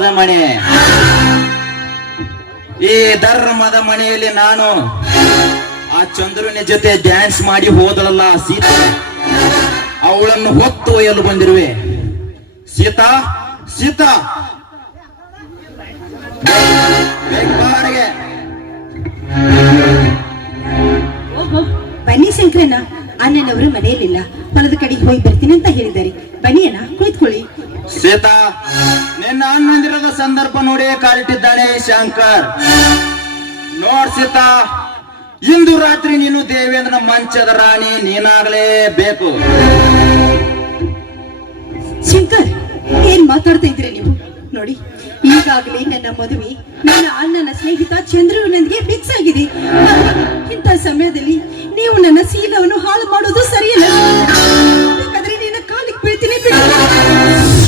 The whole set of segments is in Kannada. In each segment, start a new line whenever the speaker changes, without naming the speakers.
ಧರ್ಮದ ಮನೆ ಈ ಧರ್ಮದ ಮನೆಯಲ್ಲಿ ನಾನು ಆ ಚಂದ್ರನ ಜೊತೆ ಡ್ಯಾನ್ಸ್ ಮಾಡಿ ಹೋದಳಲ್ಲ ಸೀತಾ. ಅವಳನ್ನು ಹೊತ್ತು ಒಯ್ಯಲು ಬಂದಿರುವೆ. ಸೀತಾ ಸೀತಾ.
ಬನ್ನಿ ಶಂಕರಣ್ಣ, ಅಣ್ಣನವರು ಮನೆಯಲ್ಲಿಲ್ಲ. ಹೊಲದ ಕಡೆಗೆ ಹೋಗಿ ಬರ್ತೀನಿ ಅಂತ ಹೇಳಿದ್ದಾರೆ. ಬನ್ನಿ ಅಣ್ಣ, ಕುಳಿತುಕೊಳ್ಳಿ.
ಸೀತಾ ನಿನ್ನ ಅಣ್ಣಂದಿರದ ಸಂದರ್ಭ ನೋಡಿ ಕಾಲಿಟ್ಟಿದ್ದಾನೆ ಶಂಕರ್. ನೋಡ್ ಸೀತಾ ಇಂದು ರಾತ್ರಿ ನೀನು ದೇವೇಂದ್ರನ ಮಂಚದ ರಾಣಿ ನೀನಾಗಲೇಬೇಕು
ಶಂಕರ್, ಏನ್ ಮಾತಾಡ್ತಾ ಇದ್ರಿ ನೀವು? ನೋಡಿ, ಈಗಾಗಲೇ ನನ್ನ ಮದುವೆ, ನನ್ನ ಅಣ್ಣನ ಸ್ನೇಹಿತ ಚಂದ್ರುವಿನೊಂದಿಗೆ ಫಿಕ್ಸ್ ಆಗಿದೆ. ಇಂಥ ಸಮಯದಲ್ಲಿ ನೀವು ನನ್ನ ಶೀಲವನ್ನು ಹಾಳು ಮಾಡೋದು ಸರಿಯಲ್ಲ. ನಿನ್ನ ಕಾಲಿಗೆ ಬೀಳ್ತೀನಿ ಬಿಡು.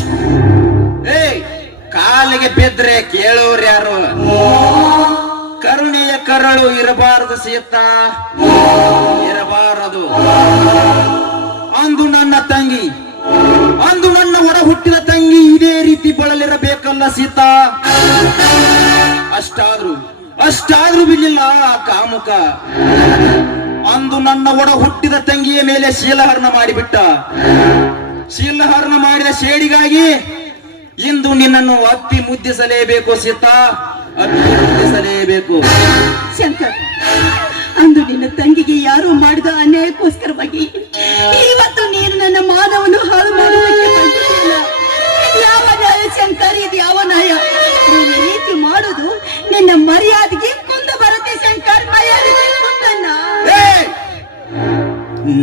ಕಾಲಿಗೆ ಬಿದ್ರೆ ಕೇಳೋರು ಯಾರು? ಕರುಣೆಯ ಕರಳು ಇರಬಾರದು ಸೀತ. ಇರಬಾರದು. ಅಂದು ನನ್ನ ತಂಗಿ, ಅಂದು ನನ್ನ ಹೊರ ಹುಟ್ಟಿದ ತಂಗಿ ಇದೇ ರೀತಿ ಬಳಲಿರಬೇಕಲ್ಲ ಸೀತಾ. ಅಷ್ಟಾದ್ರೂ ಅಷ್ಟಾದ್ರೂ ಬಿಡಲಿಲ್ಲ ಆ ಕಾಮುಕ. ಅಂದು ನನ್ನ ಒಡ ಹುಟ್ಟಿದ ತಂಗಿಯ ಮೇಲೆ ಶೀಲಹರಣ ಮಾಡಿಬಿಟ್ಟ. ಶೀಲಹರಣ ಮಾಡಿದ ಶೇಡಿಗಾಗಿ ಇಂದು ನಿನ್ನನ್ನು ಅಪ್ಪಿ ಮುದ್ದಿಸಲೇಬೇಕು ಸೀತಾ ಅಪ್ಪಿ ಮುದ್ದಿಸಲೇಬೇಕು.
ಶಂಕರ್ ಅಂದು ನಿನ್ನ ತಂಗಿಗೆ ಯಾರು ಮಾಡಿದ ಅನ್ಯಾಯಕ್ಕೋಸ್ಕರವಾಗಿ ಇವತ್ತು ನೀನು ನನ್ನ ಮಾನವನ್ನು ಹಾಳು ಮಾಡುವುದಕ್ಕೆ ಯಾವ ನ್ಯಾಯ ಶಂಕರ್ ಇದು ಯಾವ ನ್ಯಾಯ? ನೀನು ರೀತಿ ಮಾಡೋದು? ನಿನ್ನ ಮರ್ಯಾದೆಗೆ ಕುಂದು ಬರುತ್ತೆ ಶಂಕರ್ ಮರ್ಯಾದೆಗೆ ಕುಂದನ್ನ.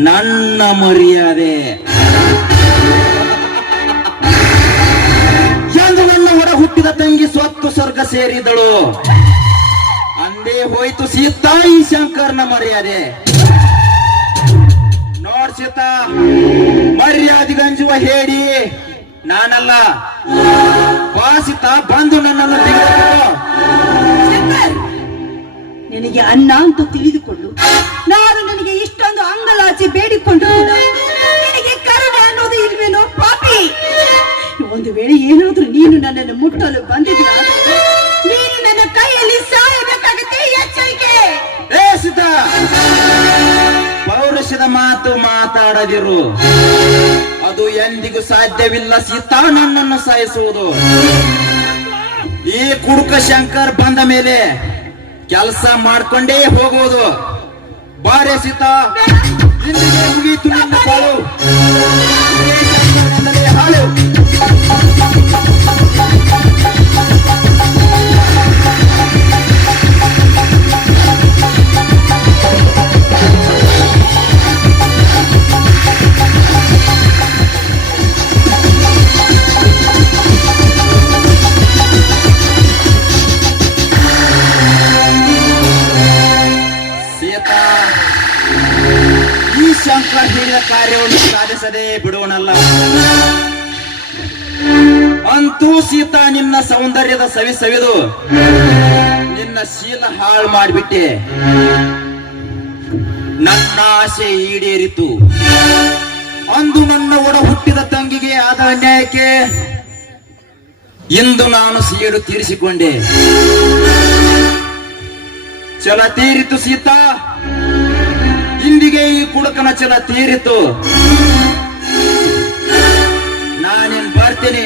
ನನ್ನ ಮರ್ಯಾದೆ. ಸೇರಿದಳು. ಅಂದೇ ಹೋಯ್ತು ಸೀತಾ ಈ ಶಂಕರ್ನ ಮರ್ಯಾದೆ. ನೋಡ್ ಸೀತಾ ಮರ್ಯಾದೆಗಂಜುವ ಹೇಳಿ. ನಾನಲ್ಲ ಬಾ ಸೀತಾ ಬಂದು ನನ್ನನ್ನು
ನಿನಗೆ ಅನ್ನ ಅಂತ ತಿಳಿದುಕೊಂಡು, ನಾನು ನಿನಗೆ ಇಷ್ಟೊಂದು ಅಂಗಲಾಚಿ ಬೇಡಿಕೊಂಡು ಕೂಡ ನಿನಗೆ ಕರುಣೆ ಅನ್ನೋದು ಇಲ್ವೇನೋ ಪಾಪಿ? ಒಂದು ವೇಳೆ ಏನಾದ್ರೂ ನೀನು ನನ್ನನ್ನು ಮುಟ್ಟಲು ಬಂದಿದ್ದೀರ ನೀನು ನನ್ನ ಕೈಯಲ್ಲಿ ಸಾಯಬೇಕಾಗುತ್ತೆ ಎಚ್ಚರಿಕೆ.
ಏ ಸೀತಾ ಪೌರುಷದ ಮಾತು ಮಾತಾಡದಿರು. ಅದು ಎಂದಿಗೂ ಸಾಧ್ಯವಿಲ್ಲ ಸೀತಾ ನನ್ನನ್ನು ಸಾಯಿಸುವುದು. ಈ ಕುಡುಕ ಶಂಕರ್ ಬಂದ ಮೇಲೆ ಕೆಲಸ ಮಾಡ್ಕೊಂಡೇ ಹೋಗುವುದು. ಬಾರೆ ಸೀತಾ, ಇಲ್ಲಿಗೆ ಮುಗೀತು ನಿನ್ನ ಬಾಳು ಹಾಳು. ಶಂಕರ್ ಹೇಳಿದ ಕಾರ್ಯವನ್ನು ಸಾಧಿಸದೆ ಬಿಡೋಣಲ್ಲ ಅಂತೂ ಸೀತಾ ನಿನ್ನ ಸೌಂದರ್ಯದ ಸವಿ ಸವಿದು ನಿನ್ನ ಶೀಲ ಹಾಳು ಮಾಡಿಬಿಟ್ಟೆ. ನನ್ನ ಆಸೆ ಈಡೇರಿತು. ಅಂದು ನನ್ನ ಒಡ ಹುಟ್ಟಿದ ತಂಗಿಗೆ ಆದ ಅನ್ಯಾಯಕ್ಕೆ ಇಂದು ನಾನು ಸೀಡು ತೀರಿಸಿಕೊಂಡೆ. ಚಲ ತೀರಿತು ಸೀತಾ. ಇಂದಿಗೆ ಈ ಕುಡುಕನ ಚಲ ತೀರಿತು. ನಾನೇನ್ ಬರ್ತೀನಿ?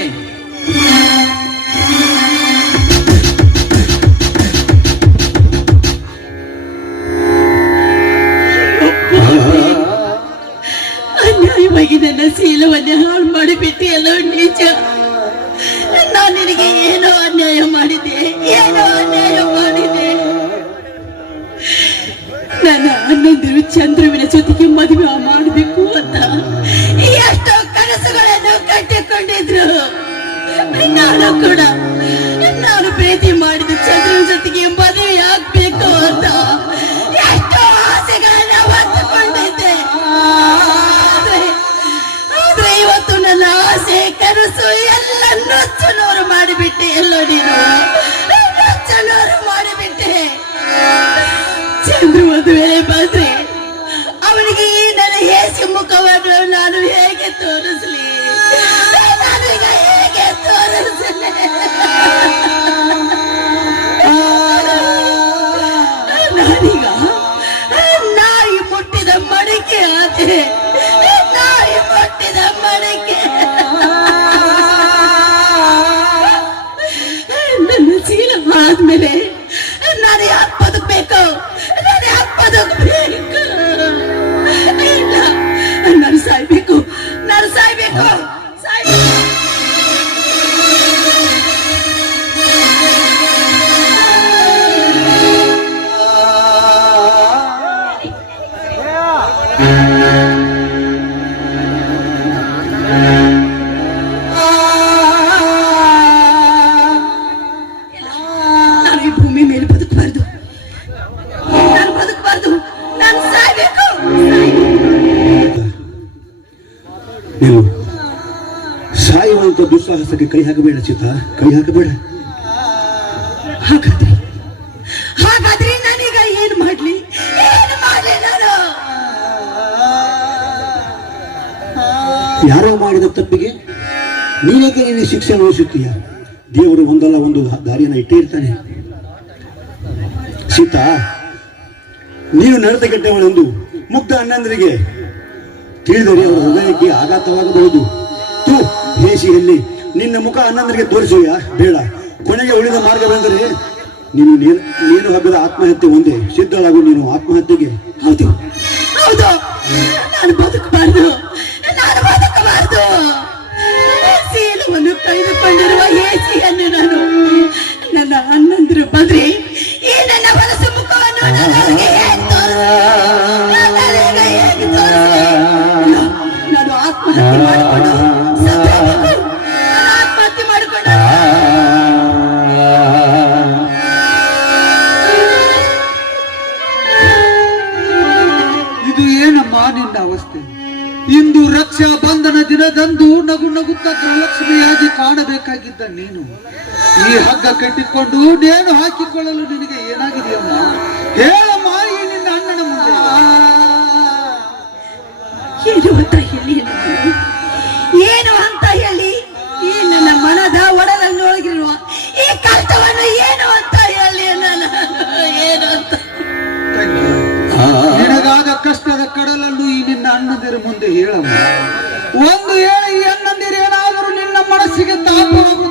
ಅನ್ಯಾಯವಾಗಿದೆ ನನ್ನ ಶೀಲವನ್ನೇ ಹಾಳು ಮಾಡಿಬಿಟ್ಟಿಯಲ್ಲ ನಿಜ ನಾನು ನಿನಗೆ ಏನೋ ಅನ್ಯಾಯ ಮಾಡಿದೆ ಏನೋ ಅನ್ಯಾಯ ಮಾಡಿದೆ ನನ್ನ ಹನ್ನೊಂದಿರು ಚಂದ್ರುವಿನ ಜೊತೆಗೆ ಮದುವೆ ಮಾಡಬೇಕು ಅಂತ. ಎಷ್ಟೋ ಕನಸುಗಳನ್ನು ಕಟ್ಟಿಕೊಂಡಿದ್ರು. ನಾನು ಕೂಡ ನಾನು ಪ್ರೀತಿ ಮಾಡಿದ ಚಂದ್ರನ ಜೊತೆಗೆ ಮದುವೆ ಆಗ್ಬೇಕು ಅಂತ. ಎಷ್ಟೋ ಆಸೆಗಳನ್ನ ಹೊತ್ತುಕೊಂಡಿದ್ದೆ. ಆದ್ರೆ ಇವತ್ತು ನನ್ನ ಆಸೆ, ಕನಸು ಎಲ್ಲ ನುಚ್ಚನೂರು ಮಾಡಿಬಿಟ್ಟೆ ಎಲ್ಲೋ ನೀನು. ನುಚ್ಚನೂರು ಮಾಡಿಬಿಟ್ಟೆ. ಚಂದ್ರು ಮದುವೆ ಬಂದ್ರೆ ಅವನಿಗೆ ನನ್ನ ಹೇಸಿ ಮುಖವನ್ನು ನಾನು ಹೇಗೆ ತೋರಿಸ್ಲಿ? ಈಗ ಹೇಗೆ ತೋರಿಸಲಿ?
ದುಸ್ಸಾಹಸಕ್ಕೆ ಕೈ ಹಾಕಬೇಡ ಚಿತ್ತ. ಕೈ ಹಾಕಬೇಡ.
ಹಾಗಾದ್ರೆ? ಹಾಗಾದ್ರೆ ನಾನೀಗ ಏನ್ ಮಾಡ್ಲಿ?
ಯಾರೋ ಮಾಡಿದ ತಪ್ಪಿಗೆ ನೀನೇಕೆ ನಿನ್ನ ಶಿಕ್ಷೆ ಅನುಭವಿಸುತ್ತೀಯ ದೇವರು ಒಂದಲ್ಲ ಒಂದು ದಾರಿಯನ್ನು ಇಟ್ಟೇ ಇರ್ತಾನೆ ಸೀತಾ ನೀನು ನಡೆದಗೆಟ್ಟವಳೆಂದು ಮುಗ್ಧ ಅಣ್ಣಂದರಿಗೆ ತಿಳಿದರೆ ಅವರ ಹೃದಯಕ್ಕೆ ಆಘಾತವಾಗಬಹುದು. ತು ಹೇಸಿಯಲ್ಲಿ ನಿನ್ನ ಮುಖ ಅಣ್ಣಂದರಿಗೆ ತೋರಿಸುವ ಬೇಡ. ಕೊನೆಗೆ ಉಳಿದ ಮಾರ್ಗವೆಂದರೆ ನೀನು ನೀನು ಹಬ್ಬದ ಆತ್ಮಹತ್ಯೆ ಒಂದೇ. ಸಿದ್ಧಳಾಗು ನೀನು ಆತ್ಮಹತ್ಯೆಗೆ
ಹೌದು ಹೌದು. ನಾನು ಬದುಕಬಾರದು. ನಾನು ಬದುಕಬಾರ್ದು. ಶೀಲವನ್ನು ಕಳೆದುಕೊಂಡಿರುವ ಏಸಿಯನ್ನು ನಾನು ನನ್ನ ಅಣ್ಣಂದಿರು ಬದ್ರಿ ಈ ನನ್ನ ಹೊಲಸು ಮುಖವನ್ನು ನಾನು ಆತ್ಮಹತ್ಯೆ
ರಕ್ಷಾ ಬಂಧನ ದಿನದಂದು ನಗು ನಗುತ್ತ ಗೃಹಲಕ್ಷ್ಮಿಯಾಗಿ ಕಾಣಬೇಕಾಗಿದ್ದ ನೀನು. ಈ ಹಗ್ಗ ಕಟ್ಟಿಕೊಂಡು ನೇಣು ಹಾಕಿಕೊಳ್ಳಲು ನಿನಗೆ ಏನಾಗಿದೆಯಮ್ಮ? ಹೇಳಮ್ಮ ಅಣ್ಣಂದಿರ ಮುಂದೆ ಹೇಳಮ್ಮ. ಒಂದು ಹೇಳಿ ಏನಾದರೂ ನಿನ್ನ ಮನಸ್ಸಿಗೆ ತಾಪವಾಗುವಂತೆ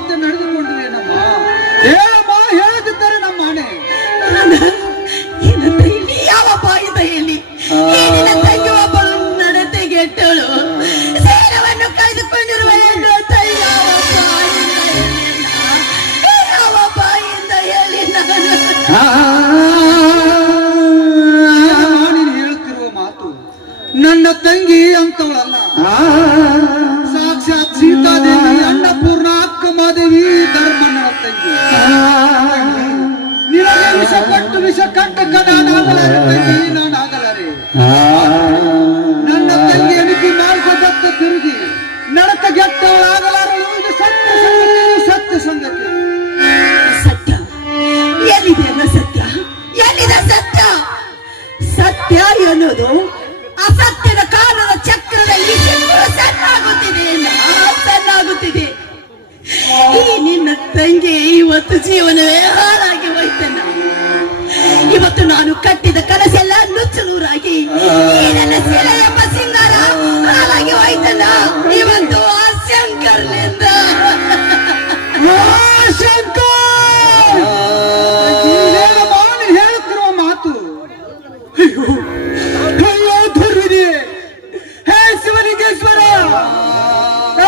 ಸತ್ಯ
ಎನ್ನುವುದು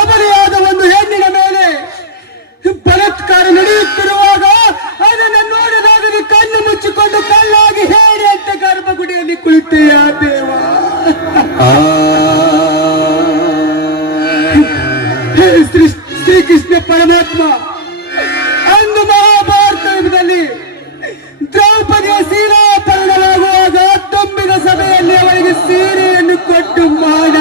ಅಬಲಿಯಾದ ಒಂದು ಹೆಣ್ಣಿನ ಮೇಲೆ ಬಲಾತ್ಕಾರ ನಡೆಯುತ್ತಿರುವಾಗ ಅದನ್ನು ನೋಡಿದಾಗ ಕಣ್ಣು ಮುಚ್ಚಿಕೊಂಡು ಕಲ್ಲಾಗಿ ಹೇಳಿ ಅಂತ ಗರ್ಭಗುಡಿಯಲ್ಲಿ ಕುಳಿತೆಯ ದೇವ? ಶ್ರೀಕೃಷ್ಣ ಪರಮಾತ್ಮ ಅಂದು ಮಹಾಭಾರತ ಯುಗದಲ್ಲಿ ದ್ರೌಪದಿಯ ಸೀರಾಪರಣವಾಗುವಾಗ ತುಂಬಿದ ಸಭೆಯಲ್ಲಿ ಅವರಿಗೆ ಸೀರೆಯನ್ನು ಕೊಟ್ಟು ಮಾಡ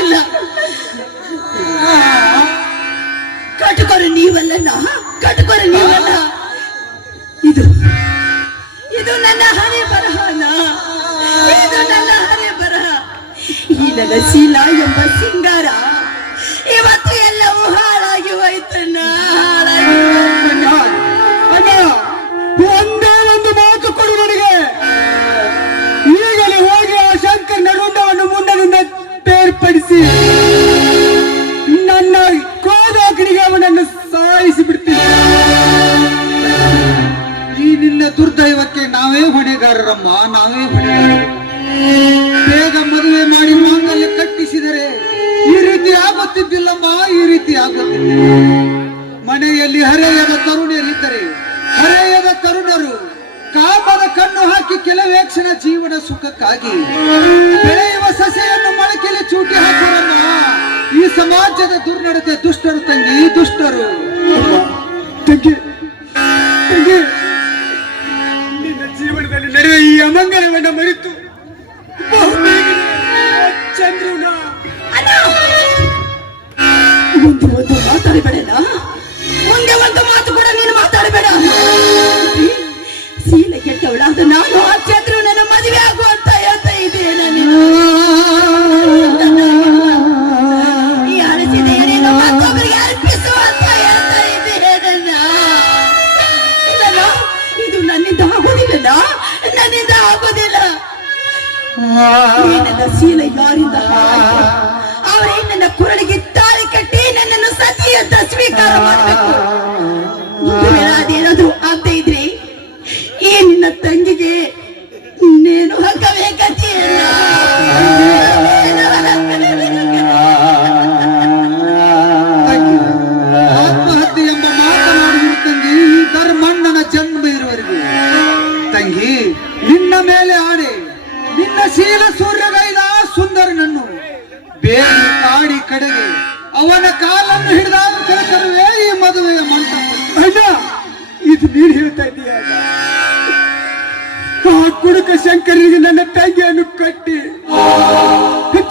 ಇಲ್ಲ. ಕಟುಕರು ನೀವಲ್ಲ ಕಟುಕರು ನೀವಲ್ಲ. ಇದು ಇದು ನನ್ನ ಹಣೆ ಬರಹನ. ಇದು ನನ್ನ ಬರಹ. ಈ ನನ್ನ ಶೀಲ ಎಂಬ ಸಿಂಗಾರ.
ಬೇರ್ಪಡಿಸಿ ನನ್ನ ಕೋದಾಕನಿಗೆ ಅವನನ್ನು ಸಾಯಿಸಿ ಬಿಡ್ತೀನಿ ಈ ನಿನ್ನ ದುರ್ದೈವಕ್ಕೆ ನಾವೇ ಹೊಣೆಗಾರರಮ್ಮ, ನಾವೇ ಹೊಣೆಗಾರರು ಬೇಗ ಮದುವೆ ಮಾಡಿ ಮಾಂಗಲ್ಯ ಕಟ್ಟಿಸಿದರೆ ಈ ರೀತಿ ಆಗುತ್ತಿದ್ದಿಲ್ಲಮ್ಮ, ಈ ರೀತಿ ಆಗುತ್ತಿಲ್ಲ ಮನೆಯಲ್ಲಿ ಹರೆಯದ ತರುಣಿಯರಿದ್ದರೆ ಹರೆಯದ ತರುಣರು ಕಾಮದ ಕಣ್ಣು ಹಾಕಿ ಕೆಲವೇ ಕ್ಷಣ ಜೀವನ ಸುಖಕ್ಕಾಗಿ. ಬೆಳೆಯುವ ಸಸೆಯನ್ನು ಮೊಳಕೆಲೆ ಚೂಟಿ ಹಾಕೋರಮ್ಮ ಈ ಸಮಾಜದ ದುರ್ನಡತೆ ದುಷ್ಟರು ತಂಗಿ ದುಷ್ಟರು. ತಂಗಿ ತಂಗಿ
ಕುಟುಂಬದಲ್ಲಿ ನಡೆಯುವ ಈ ಅಮಂಗಲವನ್ನ ಮರೆತು ಚಂದ್ರನ.
ಅಣ್ಣ! ಒಂದು ಒಂದು ಮಾತಾಡಬೇಡ ಮುಂದೆ ಒಂದು ಮಾತು ಕೂಡ ನೀನು ಮಾತಾಡಬೇಡ. ಸೀಲೆ ಕೆಟ್ಟವಳಾದ ನಾನು ಆ ಚಂದ್ರು ನನ್ನ ಮದುವೆ ಆಗು ಅಂತ ಹೇಳ್ತಾ ಇದ್ದೇನೆ ಈ ಹಳಸಿದ ಎಣ್ಣೆಯನ್ನು ಮತ್ತೊಬ್ಬರಿಗೆ ಅರ್ಪಿಸು ಅಂತ ಹೇಳ್ತಾ ಇದ್ದೇನೆ ಇಲ್ಲಲ್ಲ, ಇದು ನನ್ನಿಂದ ಆಗೋದಿಲ್ಲ ನನ್ನಿಂದ ಆಗೋದಿಲ್ಲ ಈ ನನ್ನ ಶೀಲ ಯಾರಿಂದ ನನ್ನ ಕುರಳಿಗೆ ತಾಳಿ ಕಟ್ಟಿ ನನ್ನನ್ನು ಸತಿ ಅಂತ ಸ್ವೀಕಾರ ಮಾಡಬೇಕು. ನಿನ್ನ ತಂಗಿಗೆ ನೀನು ಹಾಕಬೇಕತಿ
ಆತ್ಮಹತ್ಯೆ ಎಂಬ ಮಾತನಾಡುವುದು ತಂಗಿ ಧರ್ಮಣ್ಣನ ಜನ್ಮ ಇರುವವರೆಗೂ. ತಂಗಿ ನಿನ್ನ ಮೇಲೆ ಆಣೆ. ನಿನ್ನ ಶೀಲ ಸೂರ್ಯಗೈದ ಸುಂದರನನ್ನು ಬೇರೆ ಕಾಡಿ ಕಡೆಗೆ ಅವನ ಕಾಲನ್ನು ಹಿಡಿದ ಕರೆತರುವೆ ಈ ಮದುವೆಯ ಮಂಟಪ.
ಇದು ನೀನು ಕುಡುಕ ಶಂಕರಿಗೆ ನನ್ನ ತಂಗಿಯನ್ನು ಕಟ್ಟಿ.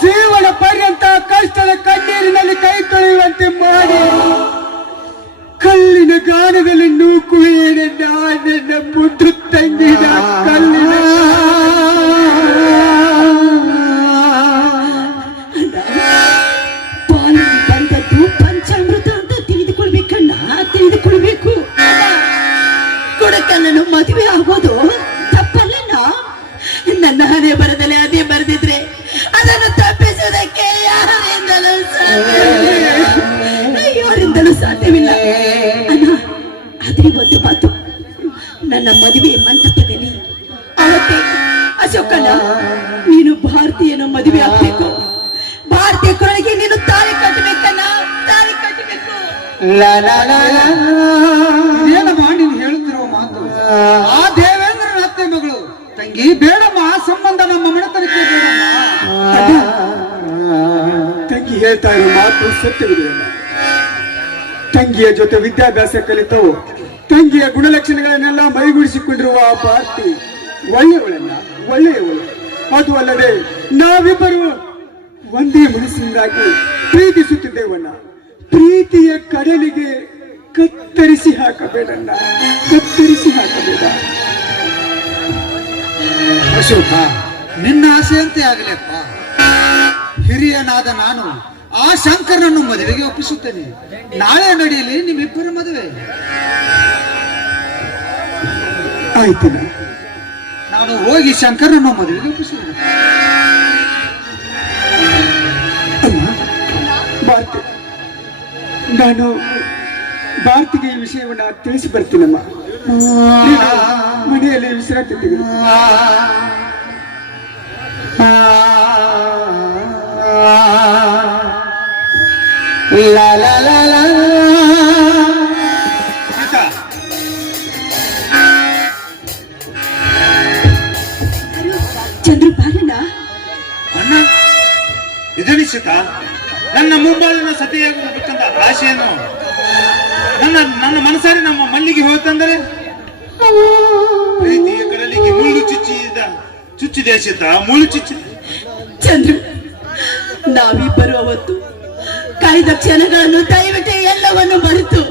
ಜೀವನ ಪರ್ಯಂತ ಕಷ್ಟದ ಕಣ್ಣೀರಿನಲ್ಲಿ ಕೈ ತೊಳೆಯುವಂತೆ ಮಾಡಿ. ಕಲ್ಲಿನ ಗಾನದಲ್ಲಿ ನೂಕುವೇನೆ ನನ್ನ ಮುದ್ದು ತಂಗಿನ ಕಲ್ಲಿನ
ಬಂದದ್ದು ಪಂಚಾಮೃತ ಅಂತ ತಿಳಿದುಕೊಳ್ಬೇಕಣ್ಣ ತಿಳಿದುಕೊಳ್ಬೇಕು. ಕೊಡಕಣ್ಣನು ಮದುವೆ ಆಗೋದು ಹಣೆ ಬರದಲ್ಲಿ ಅದೇ ಬರೆದಿದ್ರೆ ಅದನ್ನು ತಪ್ಪಿಸುವುದಕ್ಕೆ ಯಾರಿಂದಲೂ ಸಾಧ್ಯವಿಲ್ಲ. ಯಾರಿಂದಲೂ ಸಾಧ್ಯವಿಲ್ಲ. ಅಣ್ಣ ಆದ್ರೆ ಒಂದು ಮಾತು. ನನ್ನ ಮದುವೆ ಮಂಟಪದಲ್ಲಿ ಅವತ್ತೆ ಅಶೋಕಣ್ಣ ನೀನು ಭಾರತೀಯನ ಮದುವೆ ಆಗ್ಬೇಕು. ಭಾರತೀಯ ಕೊರಳಿಗೆ ನೀನು ತಾಳಿ ಕಟ್ಟಬೇಕಣ್ಣ ತಾಳಿ ಕಟ್ಟಬೇಕು.
ಏನಮ್ಮ ನೀನು ಹೇಳ್ತಿರೋ ಮಾತು. ಆ ತಂಗಿ ಬೇಡಮ್ಮ, ಆ ಸಂಬಂಧ ನಮ್ಮ ಮನೆತನಕ್ಕೆ
ತಂಗಿ ಹೇಳ್ತಾ ಇರೋ ಮಾತು ಸತ್ಯವಿದೆ. ತಂಗಿಯ ಜೊತೆ ವಿದ್ಯಾಭ್ಯಾಸ ಕಲಿತವು. ತಂಗಿಯ ಗುಣಲಕ್ಷಣಗಳನ್ನೆಲ್ಲ ಮೈಗೂಡಿಸಿಕೊಂಡಿರುವ ಆ ಪಾರ್ಟಿ ಒಳ್ಳೆಯವಳಲ್ಲ, ಒಳ್ಳೆಯವಳು. ಅದು ಅಲ್ಲದೆ ನಾವಿಬ್ಬರು ಒಂದೇ ಮನಸ್ಸಿನಿಂದಾಗಿ ಪ್ರೀತಿಸುತ್ತಿದ್ದೇವಣ್ಣ. ಪ್ರೀತಿಯ ಕಡಲಿಗೆ ಕತ್ತರಿಸಿ ಹಾಕಬೇಡಣ್ಣ, ಕತ್ತರಿಸಿ ಹಾಕಬೇಡ.
ಅಶೋಕ, ನಿನ್ನ ಆಸೆಯಂತೆ ಆಗಲಪ್ಪ. ಹಿರಿಯನಾದ ನಾನು ಆ ಶಂಕರನನ್ನು ಮದುವೆಗೆ ಒಪ್ಪಿಸುತ್ತೇನೆ. ನಾಳೆ ನಡೆಯಲಿ ನಿಮ್ಮಿಬ್ಬರ ಮದುವೆ.
ಆಯ್ತು
ನಾನು ಹೋಗಿ ಶಂಕರನ್ನು ಮದುವೆಗೆ ಒಪ್ಪಿಸುತ್ತೇನೆ.
ನಾನು ಭಾರತಿಗೆ ಈ ವಿಷಯವನ್ನ ತಿಳಿಸಿ ಬರ್ತೀನಮ್ಮ ನೀನು ಮನೆಯಲ್ಲಿ ವಿಶ್ರಾಂತಿ ತೆಗೆದು
ಚಂದ್ರು ಬಾರಣ್ಣ
ಅಣ್ಣ ಇದು ನಿಶ್ಚಿತ? ನನ್ನ ಮುಂಬಾಲಿನ ಸತಿಯಾಗಬೇಕಂತ ಆಶೆಯನ್ನು ನನ್ನ ನನ್ನ ಮನಸ್ಸಾರೆ ನಮ್ಮ ಮಲ್ಲಿಗೆ ಹೋಯ್ತಂದ್ರೆ ಪ್ರೀತಿಯ ಕಡಲಿಗೆ ಮುಳ್ಳು ಚುಚ್ಚಿದ, ಚುಚ್ಚಿದೆ ಸಿದ್ಧ ಮುಳ್ಳು ಚುಚ್ಚಿ
ಚಂದ್ರು, ನಾವಿಬ್ಬರು ಅವತ್ತು ಕಾಯ್ದ ಕ್ಷಣಗಳನ್ನು ದಯವಿಟ್ಟು ಎಲ್ಲವನ್ನು ಮರೆತು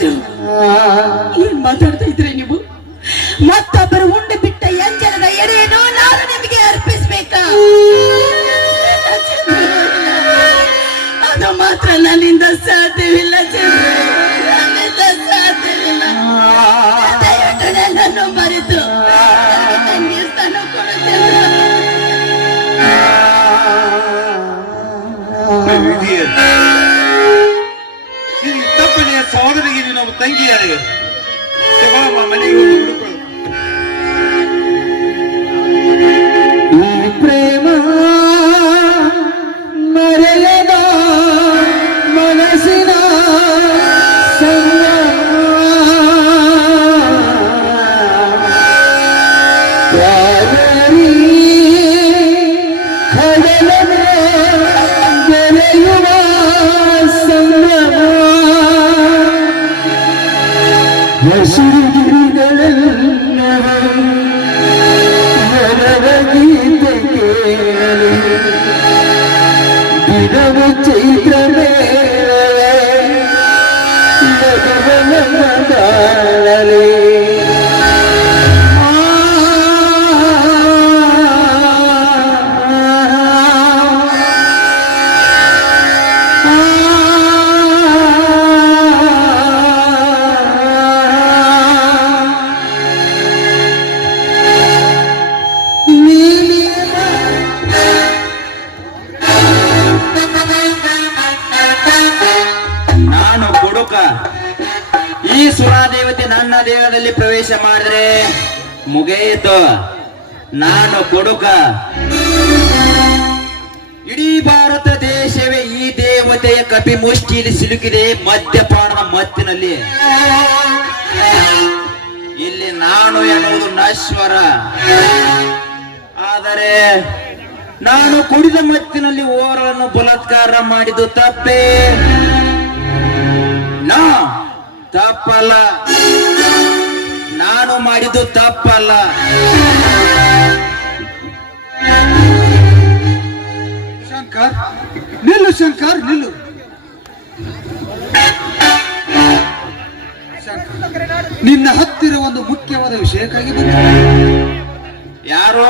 ಚಂದ್ರು ಏನ್ ಮಾತಾಡ್ತಾ ಇದ್ರೆ ನೀವು? ಮತ್ತೊಬ್ಬರು ಉಂಡು ಬಿಟ್ಟ ಎಂಜಲದ ಎಡೆಯನ್ನು ನಾನು ನಿಮಗೆ ಅರ್ಪಿಸ್ಬೇಕಾ? ಅದು ಮಾತ್ರ ನನ್ನಿಂದ ಸಾಧ್ಯವಿಲ್ಲ ನನ್ನಿಂದ ಸಾಧ್ಯವಿಲ್ಲ.
ವಿಧಿಯೇ. ನಿನಗೆ ತಪ್ಪನೆಯ ಸಹೋದರಿಗೆ ನೀನು ತಂಗಿಯಾಗಿ ಮನೆಗೆ
عليه ಮುಗಿಯಿತು ನಾನು ಕೊಡುಕ. ಇಡೀ ಭಾರತ ದೇಶವೇ ಈ ದೇವತೆಯ ಕಪಿ ಮುಷ್ಟಿಯಲ್ಲಿ ಸಿಲುಕಿದೆ ಮದ್ಯಪಾನದ ಮತ್ತಿನಲ್ಲಿ. ಇಲ್ಲಿ ನಾನು ಎನ್ನುವುದು ನಶ್ವರ. ಆದರೆ ನಾನು ಕುಡಿದ ಮತ್ತಿನಲ್ಲಿ ಓರನ್ನು ಬಲತ್ಕಾರ ಮಾಡಿದ್ದು ತಪ್ಪೇ. ನಾ ತಪ್ಪಲ್ಲ. ನಾನು ಮಾಡಿದ್ದು ತಪ್ಪಲ್ಲ.
ಶಂಕರ್ ನಿಲ್ಲು ಶಂಕರ್ ನಿಲ್ಲು. ನಿನ್ನ ಹತ್ತಿರ ಒಂದು ಮುಖ್ಯವಾದ ವಿಷಯಕ್ಕಾಗಿ ಬಂದಿದೆ
ಯಾರು?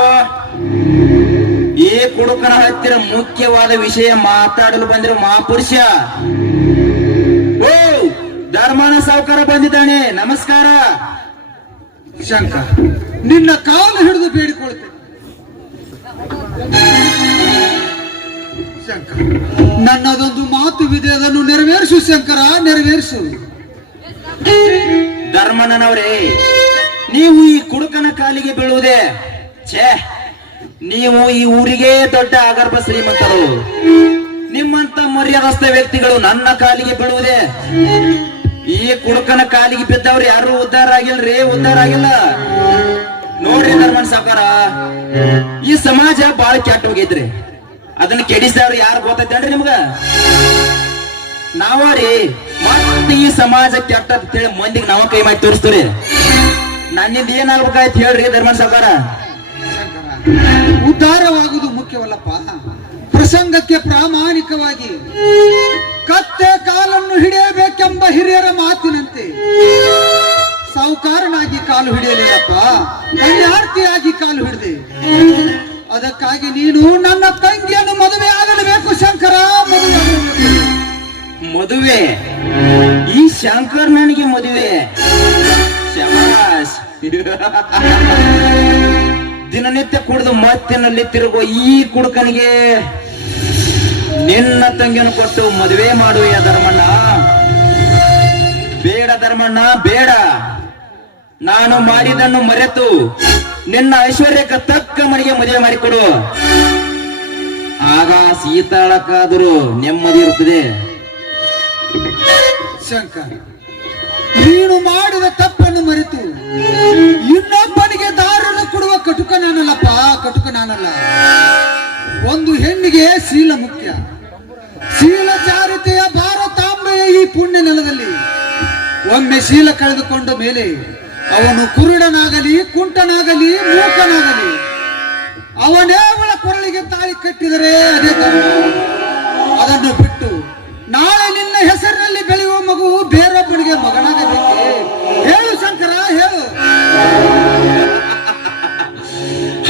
ಈ ಕುಡುಕನ ಹತ್ತಿರ ಮುಖ್ಯವಾದ ವಿಷಯ ಮಾತಾಡಲು ಬಂದಿರೋ ಮಹಾಪುರುಷ. ಓ ಧರ್ಮನ ಸಾವುಕಾರ ಬಂದಿದ್ದಾನೆ. ನಮಸ್ಕಾರ.
ಶಂಕರ್ ನಿನ್ನ ಕಾಲು ಹಿಡಿದು ಬೇಡಿಕೊಳ್ತೇನೆ. ಶಂಕ, ನನ್ನದೊಂದು ಇದೆ, ಅದನ್ನು ನೆರವೇರಿಸು ಶಂಕರ, ನೆರವೇರಿಸು.
ಧರ್ಮನನವರೇ, ನೀವು ಈ ಕುಡುಕನ ಕಾಲಿಗೆ ಬೀಳುವುದೇ? ಛೇ, ನೀವು ಈ ಊರಿಗೆ ದೊಡ್ಡ ಆಗರ್ಭ ಶ್ರೀಮಂತರು. ನಿಮ್ಮಂತ ಮರ್ಯಾದಸ್ಥ ವ್ಯಕ್ತಿಗಳು ನನ್ನ ಕಾಲಿಗೆ ಬೀಳುವುದೇ? ಈ ಕುಡುಕನ ಕಾಲಿಗೆ ಬಿದ್ದವ್ರು ಯಾರು ಉದ್ಧಾರ ಆಗಿಲ್ರಿ ಉದ್ಧಾರ ಆಗಿಲ್ಲ. ನೋಡ್ರಿ ನರ್ಮನ್ ಸಾಕಾರ ಈ ಸಮಾಜ ಬಾಳ ಕೆಟ್ಟ ಹೋಗೈತ್ರಿ. ಅದನ್ನ ಕೆಡಿಸಿದವ್ರು ಯಾರು ಗೊತ್ತೈತೇನ್ರಿ ನಿಮ್ಗ? ನಾವರೇ ಮತ್ತೆ ಈ ಸಮಾಜ ಕೆಟ್ಟ ಹೇಳಿ ಮಂದಿಗೆ ನಾವ ಕೈ ಮಾಡಿ ತೋರಿಸ್ತೀರಿ ನನ್ನಿಂದ ಏನಾಗ್ಬೇಕಾಯ್ತು ಹೇಳ್ರಿ ಧರ್ಮನ್ ಸಾಕಾರ
ಉದ್ದಾರವಾಗುವುದು ಮುಖ್ಯವಲ್ಲಪ್ಪ. ಪ್ರಸಂಗಕ್ಕೆ ಪ್ರಾಮಾಣಿಕವಾಗಿ ಕತ್ತೆ ಕಾಲನ್ನು ಹಿಡಿಯಬೇಕೆಂಬ ಹಿರಿಯರ ಮಾತಿನಂತೆ. ಸಾಹುಕಾರನಾಗಿ ಕಾಲು ಹಿಡಿಯಲಿಲ್ಲಪ್ಪ ಕನ್ಯಾರ್ಥಿಯಾಗಿ ಕಾಲು ಹಿಡಿದೆ. ಅದಕ್ಕಾಗಿ ನೀನು ನನ್ನ ತಂಗಿಯನ್ನು ಮದುವೆ ಆಗಲೇಬೇಕು ಶಂಕರ, ಮದುವೆ
ಮದುವೆ? ಈ ಶಂಕರ್ ನನಗೆ ಮದುವೆ. ದಿನನಿತ್ಯ ಕುಡಿದು ಮತ್ತಿನಲ್ಲಿ ತಿರುಗುವ ಈ ಕುಡುಕನಿಗೆ ನಿನ್ನ ತಂಗಿನ ಕೊಟ್ಟು ಮದುವೆ ಮಾಡುವ ಧರ್ಮಣ್ಣ. ಬೇಡ ಧರ್ಮಣ್ಣ, ಬೇಡ. ನಾನು ಮಾಡಿದನ್ನು ಮರೆತು ನಿನ್ನ ಐಶ್ವರ್ಯಕ್ಕೆ ತಕ್ಕ ಮನೆಗೆ ಮದುವೆ ಮಾಡಿಕೊಡು. ಆಗ ಸೀತಾಳಕ್ಕಾದರೂ ನೆಮ್ಮದಿ ಇರುತ್ತದೆ.
ಶಂಕರ್, ನೀನು ಮಾಡಿದ ತಪ್ಪನ್ನು ಮರೆತು ಇನ್ನೊಬ್ಬನಿಗೆ ದಾರನ್ನು ಕೊಡುವ ಕಟುಕ ನಾನಲ್ಲಪ್ಪ, ಕಟುಕ ನಾನಲ್ಲ. ಒಂದು ಹೆಣ್ಣಿಗೆ ಶೀಲ ಮುಖ್ಯ. ಶೀಲ ಚಾರಿತೆಯ ಭಾರತಾಂಬೆಯ ಈ ಪುಣ್ಯ ನೆಲದಲ್ಲಿ ಒಮ್ಮೆ ಶೀಲ ಕಳೆದುಕೊಂಡ ಮೇಲೆ ಅವನು ಕುರುಡನಾಗಲಿ, ಕುಂಟನಾಗಲಿ, ಮೂಕನಾಗಲಿ, ಅವನೇ ಅವಳ ಕೊರಳಿಗೆ ತಾಳಿ ಕಟ್ಟಿದರೆ ಅದೇ ಅದನ್ನು ಬಿಟ್ಟು ನಾಳೆ ನಿನ್ನ ಹೆಸರಿನಲ್ಲಿ ಬೆಳೆಯುವ ಮಗು ಬೇರೊಬ್ಬನಿಗೆ ಮಗನಾಗಬೇಕೆ? ಹೇಳು ಶಂಕರ, ಹೇಳು.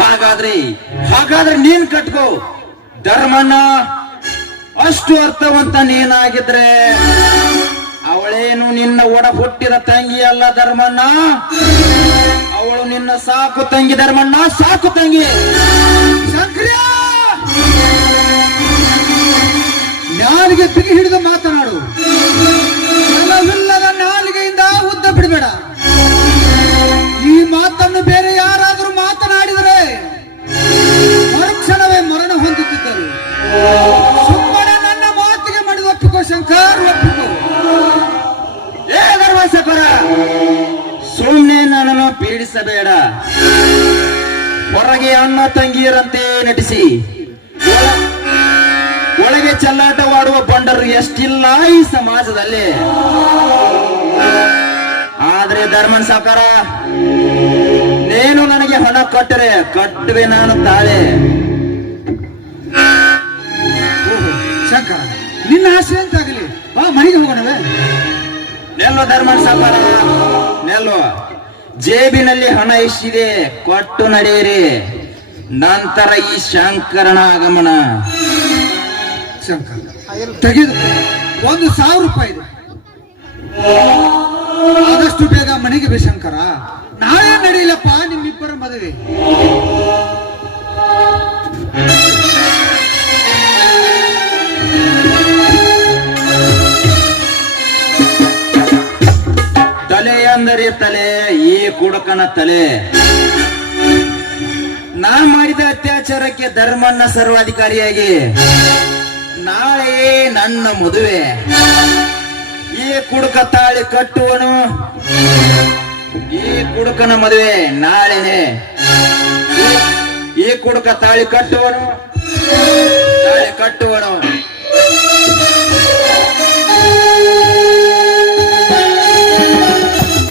ಹಾಗಾದ್ರೆ ಹಾಗಾದ್ರೆ ನೀನ್ ಕಟ್ಕೋ. ಧರ್ಮಣ್ಣ ಅಷ್ಟು ಅರ್ಥವಂತ ನೀನಾಗಿದ್ರೆ ಅವಳೇನು ನಿನ್ನ ಒಡ ಹುಟ್ಟಿದ ತಂಗಿ ಅಲ್ಲ ಧರ್ಮಣ್ಣ? ಅವಳು ನಿನ್ನ ಸಾಕು ತಂಗಿ ಧರ್ಮಣ್ಣ, ಸಾಕು ತಂಗಿ.
ನಾಲಿಗೆ ಬಿಗಿ ಹಿಡಿದು ಮಾತನಾಡು. ಕೆಲವಿಲ್ಲದ ನಾಲಿಗೆಯಿಂದ ಉದ್ದ ಬಿಡಬೇಡ. ಈ ಮಾತನ್ನು ಬೇರೆ ಯಾರಾದರೂ ಮಾತನಾಡಿದರೆ ಮರುಕ್ಷಣವೇ ಮರಣ ಹೊಂದುತ್ತಿದ್ದರು. ಶಂಕರ್
ಏ ಸುಮ್ಮನೆ ನನ್ನನ್ನು ಪೀಡಿಸಬೇಡ. ಹೊರಗೆ ಅಣ್ಣ ತಂಗಿಯರಂತೆ ನಟಿಸಿ. ಒಳ- ಒಳಗೆ ಚಲ್ಲಾಟವಾಡುವ ಬಂಡರು ಎಷ್ಟಿಲ್ಲ ಈ ಸಮಾಜದಲ್ಲಿ. ಆದ್ರೆ ಧರ್ಮನ್ ಸಾಕಾರ ನೀನು ನನಗೆ ಹಣ ಕೊಟ್ಟರೆ, ಕಟ್ಟುವೆ ನಾನು ತಾಳೆ.
ಸಾಕಾರ ನಿನ್ನ ಆಸೆ ಅಂತಾಗಲಿ ಬಾ ಮನೆಗೆ ಹೋಗೋಣವೇ?
ನೆಲ್ಲು ಧರ್ಮ ಸಾಕಾರ ನೆಲ್ಲು. ಜೇಬಿನಲ್ಲಿ ಹಣ ಎಷ್ಟಿದೆ ಕೊಟ್ಟು ನಡೆಯಿರಿ. ನಂತರ ಈ ಶಂಕರನ ಆಗಮನ.
ಶಂಕರ. ತೆಗೆದು ಒಂದು ಸಾವಿರ ರೂಪಾಯಿ ಇದೆ. ಆದಷ್ಟು ಬೇಗ ಮನೆಗೆ ಬೇ ಶಂಕರ. ನಾಳೆ ನಡೆಯಲಪ್ಪ ನಿಮ್ಮಿಬ್ಬರ ಮದುವೆ.
ತಲೆ, ಈ ಕುಡುಕನ ತಲೆ. ನಾ ಮಾಡಿದ ಅತ್ಯಾಚಾರಕ್ಕೆ ಧರ್ಮನ್ನ ಸರ್ವಾಧಿಕಾರಿಯಾಗಿ. ನಾಳೆ ನನ್ನ ಮದುವೆ. ಈ ಕುಡುಕ ತಾಳಿ ಕಟ್ಟುವನು. ಈ ಕುಡುಕನ ಮದುವೆ ನಾಳೆನೆ. ಈ- ಈ ಕುಡುಕ ತಾಳಿ ಕಟ್ಟುವನು. ತಾಳಿ ಕಟ್ಟುವನು.